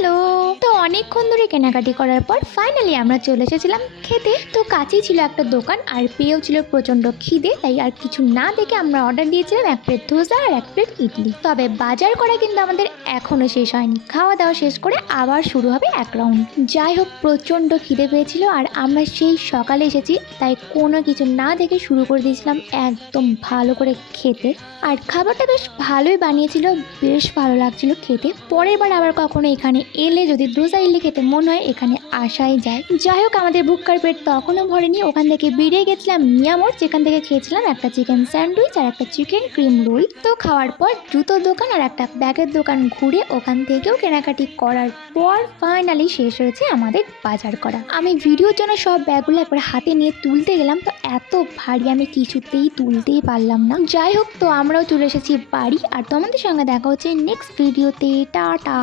Hello. তো অনেকক্ষণ ধরে কেনাকাটি করার পর ফাইনালি আমরা চলে এসেছিলাম খেতে। তো কাছেই ছিল একটা দোকান আর পেয়েও ছিল প্রচণ্ড খিদে, তাই আর কিছু না দেখে আমরা অর্ডার দিয়েছিলাম এক প্লেট ধোসা আর এক প্লেট ইডলি। তবে বাজার করা কিন্তু আমাদের এখনো শেষ হয়নি, খাওয়া দাওয়া শেষ করে আবার শুরু হবে এক রাউন্ড। যাই হোক, প্রচণ্ড খিদে পেয়েছিল আর আমরা সেই সকালে এসেছি, তাই কোনো কিছু না দেখে শুরু করে দিয়েছিলাম একদম ভালো করে খেতে। আর খাবারটা বেশ ভালোই বানিয়েছিল, বেশ ভালো লাগছিল খেতে। পরের বার আবার কখনো এখানে এলে যদি ধোসা ইডলি খেতে মন হয় এখানে আসাই যায়। যাই হোক, আমাদের ভুক্কার পেট তখনও ভরেনি। ওখান থেকে বেরিয়ে গেছিলাম মিয়ামোর, যেখান থেকে খেয়েছিলাম একটা চিকেন স্যান্ডউইচ আর একটা চিকেন ক্রিম রোল। তো খাওয়ার পর জুতোর দোকান আর একটা ব্যাগের দোকান ঘুরে ওখান থেকেও কেনাকাটি করার পর ফাইনালি শেষ হয়েছে আমাদের বাজার করা। আমি ভিডিওর জন্য সব ব্যাগগুলো একবার হাতে নিয়ে তুলতে গেলাম, তো এত ভারী আমি কিছুতেই তুলতেই পারলাম না। যাই হোক, তো আমরাও চলে এসেছি বাড়ি, আর তোমাদের সঙ্গে দেখা হচ্ছে নেক্সট ভিডিওতে। টাটা।